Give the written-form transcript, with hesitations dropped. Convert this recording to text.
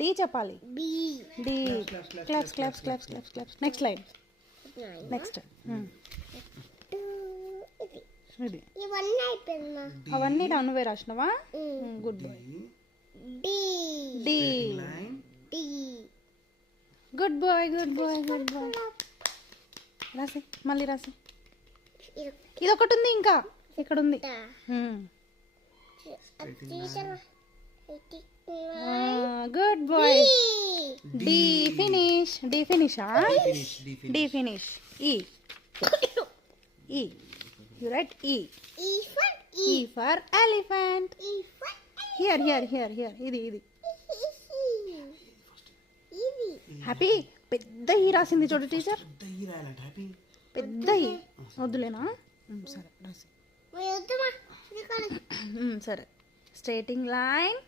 D చెప్పాలి. D. Claps claps claps claps claps. Next line. Next ఇది అవన్నీ నువ్వే రాసినవా? Good boy. D. Good boy good boy good boy. రాసి మళ్ళీ రాసి. ఇది ఒకటి ఉంది ఇంకా ఇక్కడ ఉంది. Good boy. D finish. D ఫినిషా? D finish. E E you write E. E for elephant. Here here here here. ఇది ఇది హ్యాపీ. పెద్ద ఈ రాసింది చూడు టీచర్. పెద్ద ఈ వద్దులేనా? సరే రాసి. సరే. Straightening line.